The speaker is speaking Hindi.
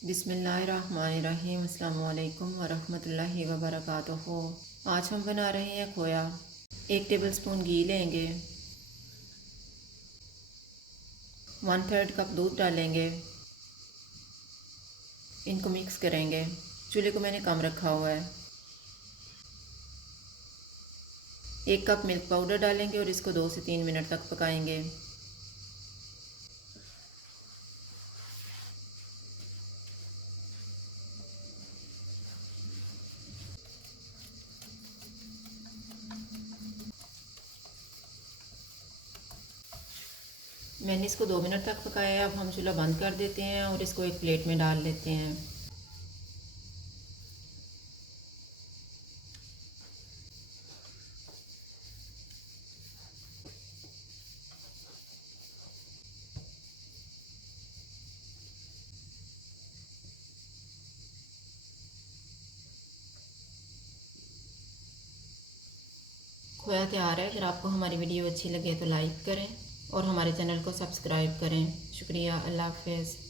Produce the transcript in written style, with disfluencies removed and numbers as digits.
बिस्मिल्लाहिर्रहमानिर्रहीम। अस्सलामु अलैकुम वरहमतुल्लाहि वबरकातुहू। आज हम बना रहे हैं खोया। 1 टेबलस्पून घी लेंगे, 1/3 कप दूध डालेंगे, इनको मिक्स करेंगे। चूल्हे को मैंने कम रखा हुआ है। 1 कप मिल्क पाउडर डालेंगे और इसको 2 से 3 मिनट तक पकाएंगे। मैंने इसको 2 मिनट तक पकाया है। अब हम चूल्हा बंद कर देते हैं और इसको एक प्लेट में डाल लेते हैं। खोया तैयार है। अगर आपको हमारी वीडियो अच्छी लगे तो लाइक करें और हमारे चैनल को सब्सक्राइब करें। शुक्रिया। अल्लाह हाफ़िज़।